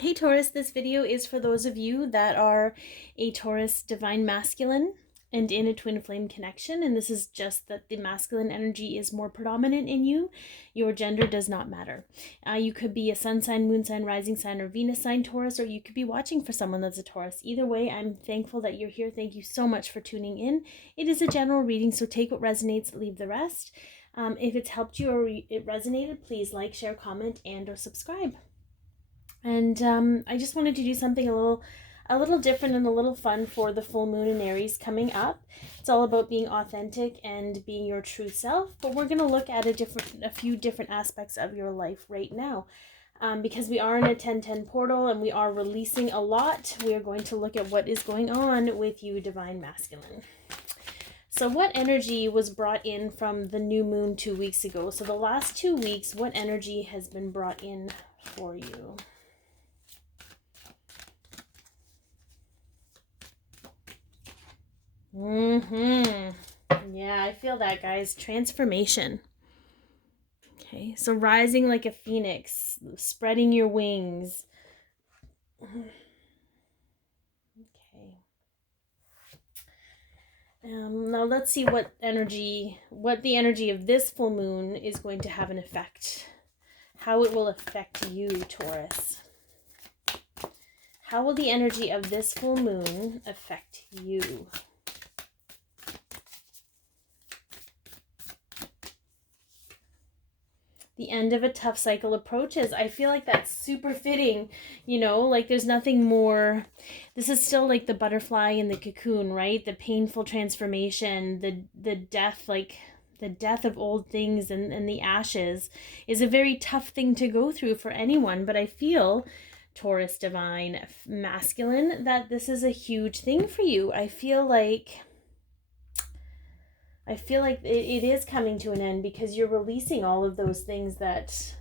Hey Taurus, this video is for those of you that are a Taurus divine masculine and in a twin flame connection, and this is just that the masculine energy is more predominant in you. Your gender does not matter. You could be a sun sign, moon sign, rising sign, or Venus sign Taurus, or you could be watching for someone that's a Taurus. Either way, I'm thankful that you're here. Thank you so much for tuning in. It is a general reading, so take what resonates, leave the rest. If it's helped you or it resonated, please like, share, comment, and or subscribe. And I just wanted to do something a little different and a little fun for the full moon in Aries coming up. It's all about being authentic and being your true self, but we're going to look at a few different aspects of your life right now. Because we are in a 10-10 portal and we are releasing a lot, we are going to look at what is going on with you, divine masculine. So what energy was brought in from the new moon 2 weeks ago? So the last 2 weeks, what energy has been brought in for you? Yeah, I feel that, guys. Transformation. Okay, so rising like a phoenix, spreading your wings. Okay. Now let's see what the energy of this full moon is going to have an effect. How it will affect you, Taurus. How will the energy of this full moon affect you? The end of a tough cycle approaches. I feel like that's super fitting, you know, like there's nothing more. This is still like the butterfly in the cocoon, right? The painful transformation, the death, like the death of old things and the ashes is a very tough thing to go through for anyone. But I feel, Taurus divine masculine, that this is a huge thing for you. I feel like it is coming to an end because you're releasing all of those things that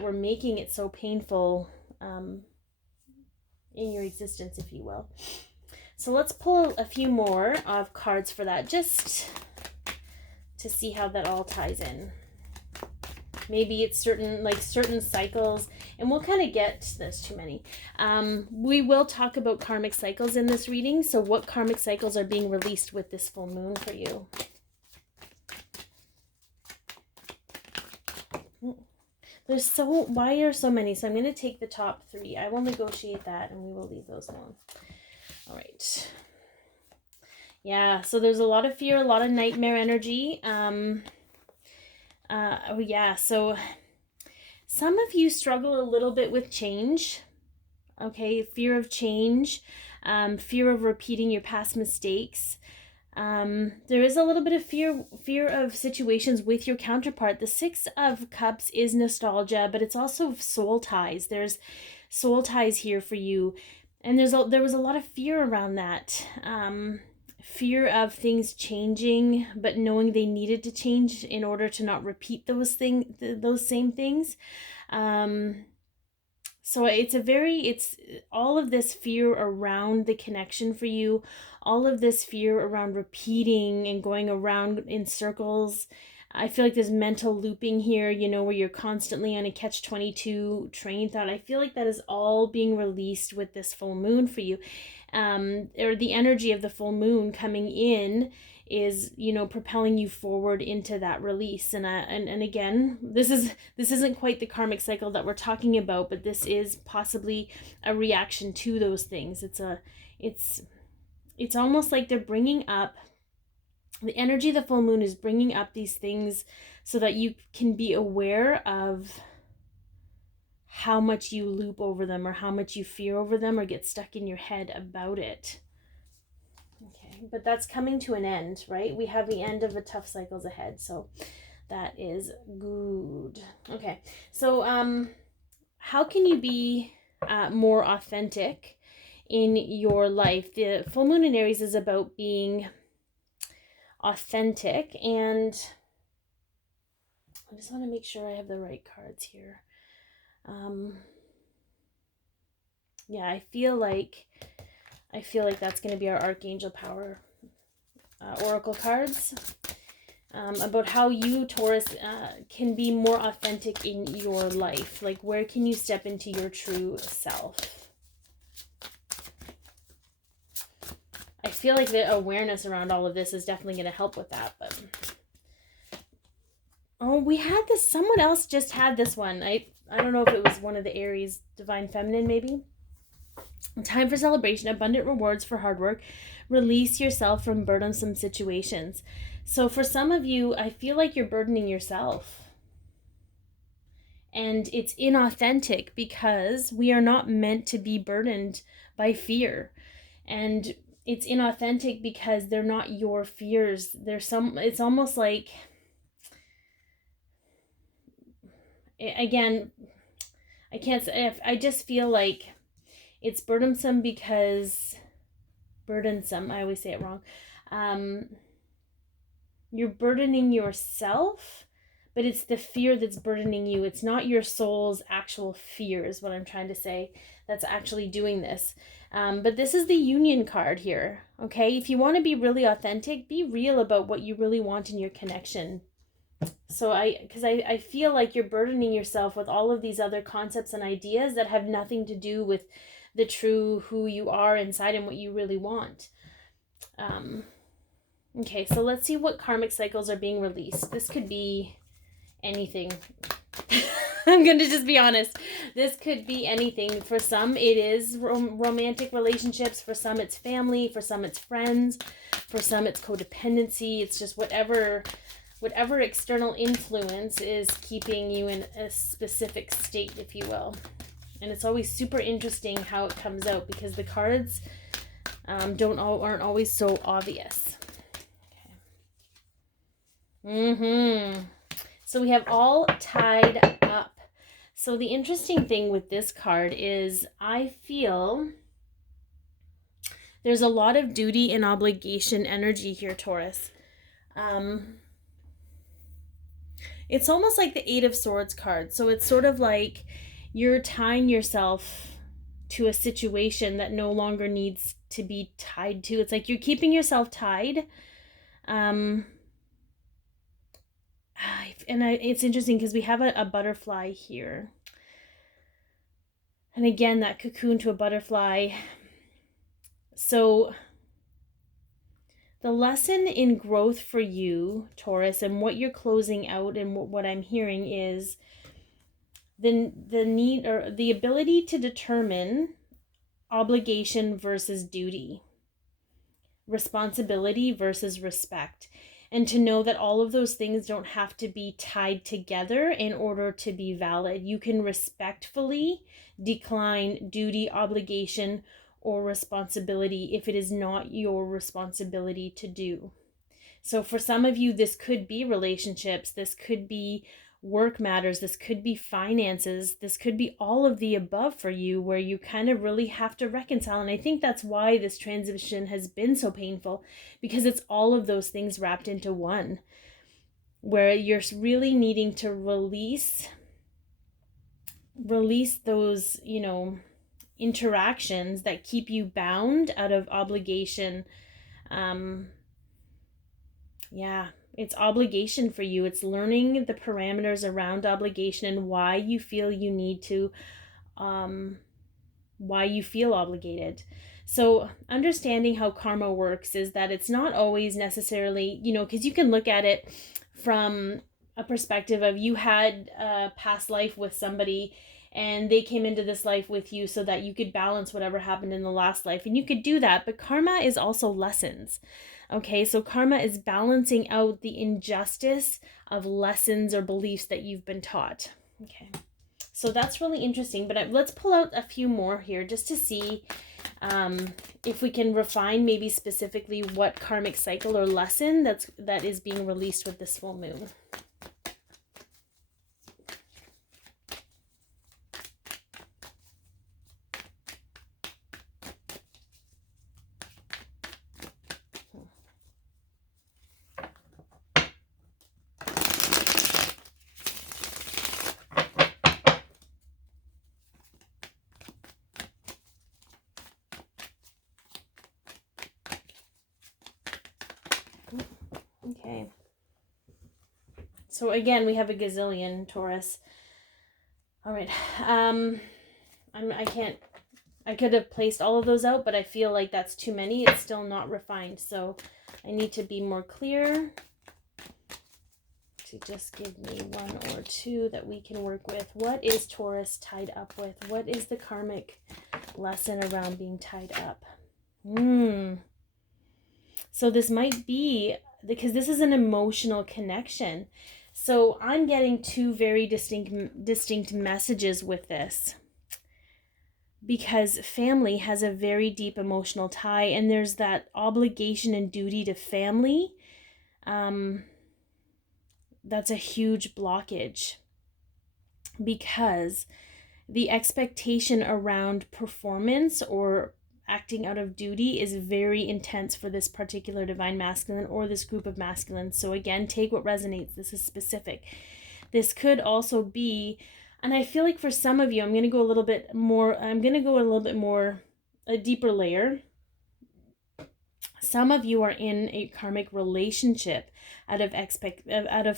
were making it so painful in your existence, if you will. So let's pull a few more of cards for that, just to see how that all ties in. Maybe it's certain cycles, and we'll kind of get, there's too many. We will talk about karmic cycles in this reading. So what karmic cycles are being released with this full moon for you? Why are so many? So I'm going to take the top 3. I will negotiate that and we will leave those alone. All right. Yeah, so there's a lot of fear, a lot of nightmare energy. Oh yeah, so some of you struggle a little bit with change. Okay, fear of change, fear of repeating your past mistakes. There is a little bit of fear of situations with your counterpart. The 6 of Cups is nostalgia, but it's also soul ties. There's soul ties here for you, and there was a lot of fear around that. Fear of things changing, but knowing they needed to change in order to not repeat those same things. So it's all of this fear around the connection for you, all of this fear around repeating and going around in circles. I feel like there's mental looping here, you know, where you're constantly on a catch-22 train thought. I feel like that is all being released with this full moon for you. Or the energy of the full moon coming in is, you know, propelling you forward into that release. And again, this isn't quite the karmic cycle that we're talking about, but this is possibly a reaction to those things. It's almost like they're bringing up the energy. The full moon is bringing up these things so that you can be aware of how much you loop over them or how much you fear over them or get stuck in your head about it. Okay, but that's coming to an end, right? We have the end of the tough cycles ahead, so that is good. Okay, so how can you be more authentic in your life? The full moon in Aries is about being authentic, and I just want to make sure I have the right cards here. Yeah, I feel like that's going to be our Archangel Power Oracle cards. about how you, Taurus, can be more authentic in your life. Like, where can you step into your true self? I feel like the awareness around all of this is definitely going to help with that. But oh, we had this. Someone else just had this one. I don't know if it was one of the Aries Divine Feminine, maybe. Time for celebration, abundant rewards for hard work. Release yourself from burdensome situations. So for some of you, I feel like you're burdening yourself. And it's inauthentic because we are not meant to be burdened by fear. And it's inauthentic because they're not your fears. It's almost like, again, I can't say, I just feel like it's burdensome because, I always say it wrong. You're burdening yourself, but it's the fear that's burdening you. It's not your soul's actual fear, is what I'm trying to say, that's actually doing this. But this is the Union card here, okay? If you want to be really authentic, be real about what you really want in your connection. So because I feel like you're burdening yourself with all of these other concepts and ideas that have nothing to do with the true who you are inside and what you really want. Okay, so let's see what karmic cycles are being released. This could be anything. I'm going to just be honest. This could be anything. For some, it is romantic relationships. For some, it's family. For some, it's friends. For some, it's codependency. It's just whatever external influence is keeping you in a specific state, if you will. And it's always super interesting how it comes out because the cards aren't always so obvious. Okay. So we have all tied up. So the interesting thing with this card is I feel there's a lot of duty and obligation energy here, Taurus. It's almost like the Eight of Swords card. So it's sort of like you're tying yourself to a situation that no longer needs to be tied to. It's like you're keeping yourself tied. It's interesting because we have a butterfly here. And again, that cocoon to a butterfly. So the lesson in growth for you, Taurus, and what you're closing out and what I'm hearing is the need or the ability to determine obligation versus duty, responsibility versus respect, and to know that all of those things don't have to be tied together in order to be valid. You can respectfully decline duty, obligation, or responsibility if it is not your responsibility to do. So for some of you, this could be relationships, this could be work matters, this could be finances, this could be all of the above for you, where you kind of really have to reconcile. And I think that's why this transition has been so painful, because it's all of those things wrapped into one, where you're really needing to release those, interactions that keep you bound out of obligation. It's obligation for you. It's learning the parameters around obligation and why you feel you need to, why you feel obligated. So understanding how karma works is that it's not always necessarily, because you can look at it from a perspective of you had a past life with somebody and they came into this life with you so that you could balance whatever happened in the last life. And you could do that, but karma is also lessons. Okay, so karma is balancing out the injustice of lessons or beliefs that you've been taught. Okay, so that's really interesting, but let's pull out a few more here just to see if we can refine maybe specifically what karmic cycle or lesson that is being released with this full moon. Okay. So again, we have a gazillion, Taurus. All right. I could have placed all of those out, but I feel like that's too many. It's still not refined. So I need to be more clear to just give me one or two that we can work with. What is Taurus tied up with? What is the karmic lesson around being tied up? So this might be, because this is an emotional connection. So I'm getting two very distinct messages with this. Because family has a very deep emotional tie, and there's that obligation and duty to family. That's a huge blockage, because the expectation around performance or acting out of duty is very intense for this particular divine masculine or this group of masculines. So again, take what resonates. This is specific. This could also be, and I feel like for some of you, I'm going to go a little bit more, a deeper layer. Some of you are in a karmic relationship out of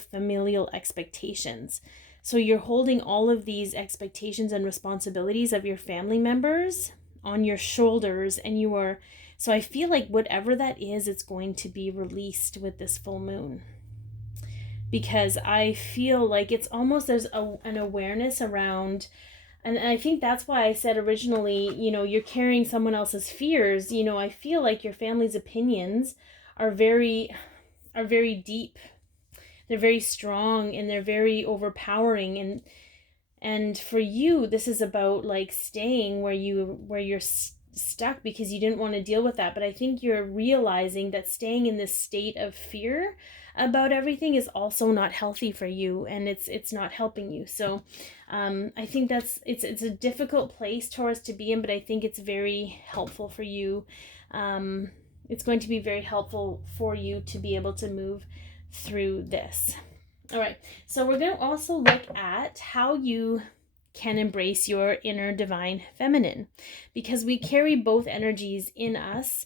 familial expectations. So you're holding all of these expectations and responsibilities of your family members on your shoulders, and so I feel like whatever that is, it's going to be released with this full moon. Because I feel like it's almost there's an awareness around, and I think that's why I said originally, you're carrying someone else's fears. I feel like your family's opinions are very deep. They're very strong, and they're very overpowering. And for you, this is about like staying where you're stuck because you didn't want to deal with that. But I think you're realizing that staying in this state of fear about everything is also not healthy for you, and it's not helping you. So I think it's a difficult place, Taurus, to be in, but I think it's very helpful for you. It's going to be very helpful for you to be able to move through this. All right, so we're going to also look at how you can embrace your inner divine feminine, because we carry both energies in us.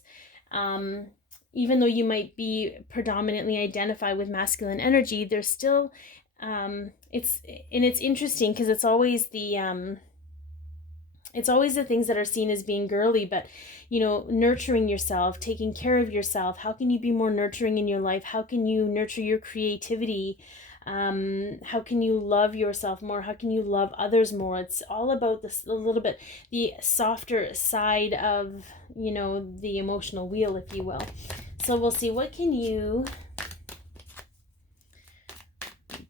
Even though you might be predominantly identified with masculine energy, there's still, it's interesting because it's always the things that are seen as being girly, but nurturing yourself, taking care of yourself. How can you be more nurturing in your life? How can you nurture your creativity? How can you love yourself more? How can you love others more? It's all about this, a little bit the softer side of the emotional wheel, if you will. So we'll see, what can you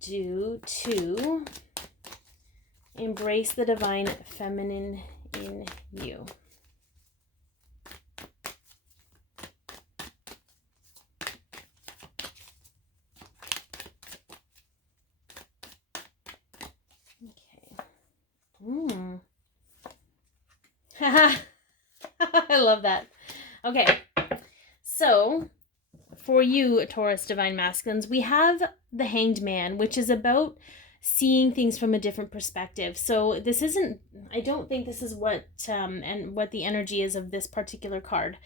do to embrace the divine feminine in you? I love that. Okay, so for you, Taurus divine masculines, we have the Hanged Man, which is about seeing things from a different perspective. So this isn't, I don't think this is what the energy is of this particular card.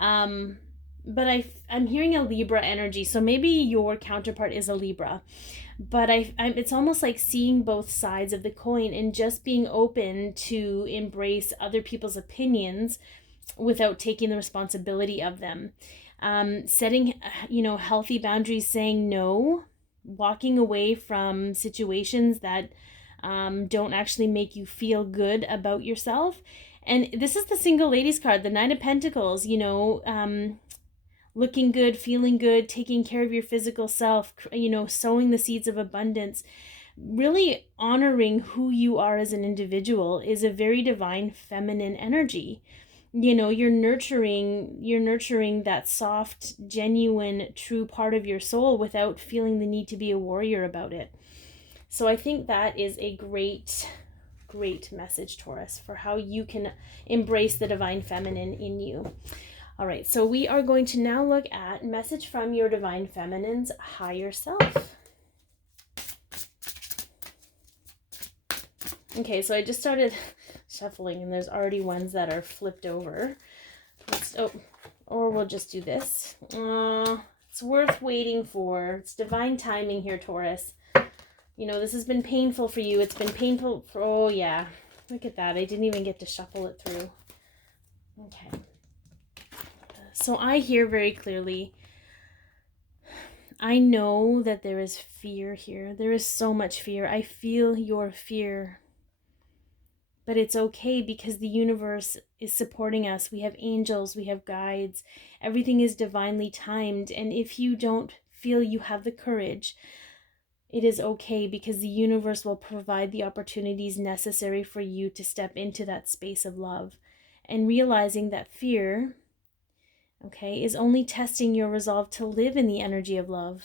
But I'm hearing a Libra energy, so maybe your counterpart is a Libra. But it's almost like seeing both sides of the coin and just being open to embrace other people's opinions without taking the responsibility of them. Setting, healthy boundaries, saying no, walking away from situations that don't actually make you feel good about yourself. And this is the single ladies card, the Nine of Pentacles, looking good, feeling good, taking care of your physical self, sowing the seeds of abundance, really honoring who you are as an individual is a very divine feminine energy. You're nurturing that soft, genuine, true part of your soul without feeling the need to be a warrior about it. So I think that is a great message, Taurus, for how you can embrace the divine feminine in you. All right, so we are going to now look at message from your divine feminine's higher self. Okay, so I just started shuffling and there's already ones that are flipped over. Or we'll just do this. It's worth waiting for. It's divine timing here, Taurus. You know, this has been painful for you. It's been painful for, oh yeah. Look at that. I didn't even get to shuffle it through. Okay. So I hear very clearly, I know that there is fear here. There is so much fear. I feel your fear. But it's okay because the universe is supporting us. We have angels, we have guides. Everything is divinely timed. And if you don't feel you have the courage, it is okay because the universe will provide the opportunities necessary for you to step into that space of love. And realizing that fear, okay, is only testing your resolve to live in the energy of love.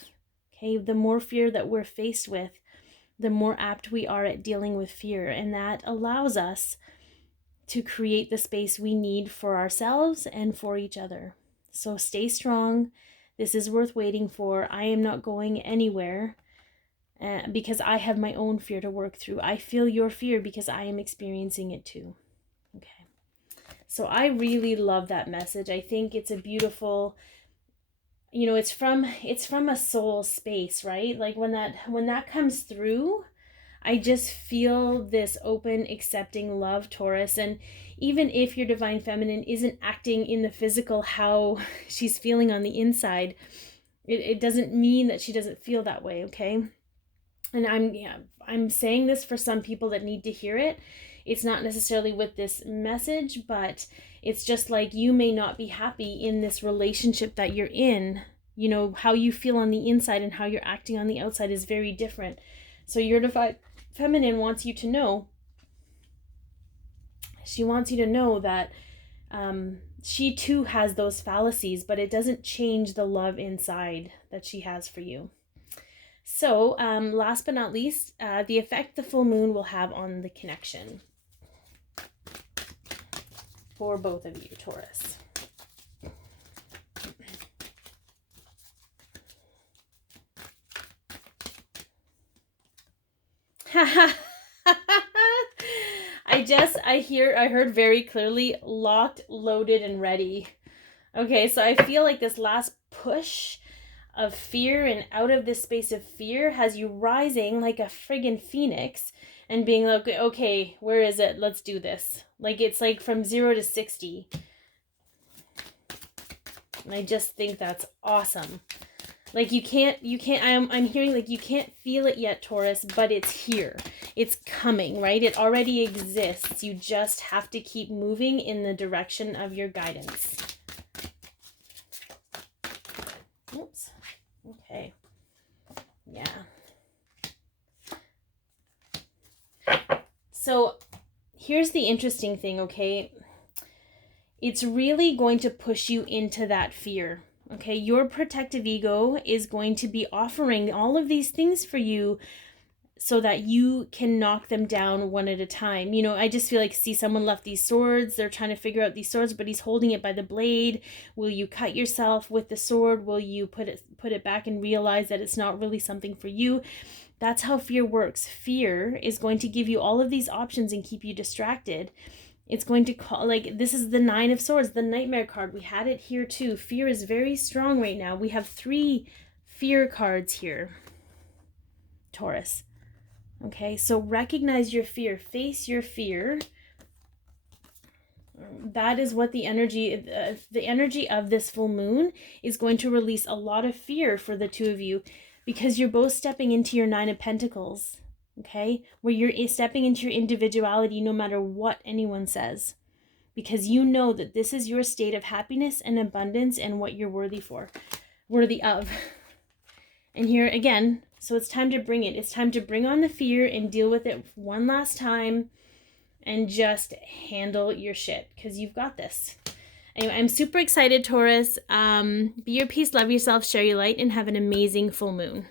Okay, the more fear that we're faced with, the more apt we are at dealing with fear. And that allows us to create the space we need for ourselves and for each other. So stay strong. This is worth waiting for. I am not going anywhere because I have my own fear to work through. I feel your fear because I am experiencing it too. Okay. So I really love that message. I think it's a beautiful, you know, it's from a soul space, right? Like when that comes through, I just feel this open, accepting love, Taurus. And even if your divine feminine isn't acting in the physical how she's feeling on the inside, it doesn't mean that she doesn't feel that way, okay? And I'm saying this for some people that need to hear it. It's not necessarily with this message, but it's just like you may not be happy in this relationship that you're in. You know, how you feel on the inside and how you're acting on the outside is very different. So your divine feminine wants you to know, she wants you to know that she too has those fallacies, but it doesn't change the love inside that she has for you. So last but not least, the effect the full moon will have on the connection for both of you, Taurus. I heard very clearly, locked, loaded, and ready. Okay, so I feel like this last push of fear and out of this space of fear has you rising like a friggin' phoenix and being like, okay, where is it? Let's do this. Like it's like from 0 to 60. And I just think that's awesome. Like you can't, I'm hearing like you can't feel it yet, Taurus, but it's here. It's coming, right? It already exists. You just have to keep moving in the direction of your guidance. Oops. Okay. Yeah. So here's the interesting thing, okay? It's really going to push you into that fear. Okay, your protective ego is going to be offering all of these things for you so that you can knock them down one at a time. You know, I just feel like, see, someone left these swords. They're trying to figure out these swords, but he's holding it by the blade. Will you cut yourself with the sword? Will you put it back and realize that it's not really something for you? That's how fear works. Fear is going to give you all of these options and keep you distracted. It's going to call, like, this is the 9 of Swords, the Nightmare card. We had it here too. Fear is very strong right now. We have 3 fear cards here, Taurus. Okay, so recognize your fear. Face your fear. That is what the energy of this full moon is going to release a lot of fear for the two of you because you're both stepping into your 9 of Pentacles. Okay, where you're stepping into your individuality no matter what anyone says, because you know that this is your state of happiness and abundance and what you're worthy of. And here again, so it's time to bring it. It's time to bring on the fear and deal with it one last time and just handle your shit because you've got this. Anyway, I'm super excited, Taurus. Be your peace, love yourself, share your light, and have an amazing full moon.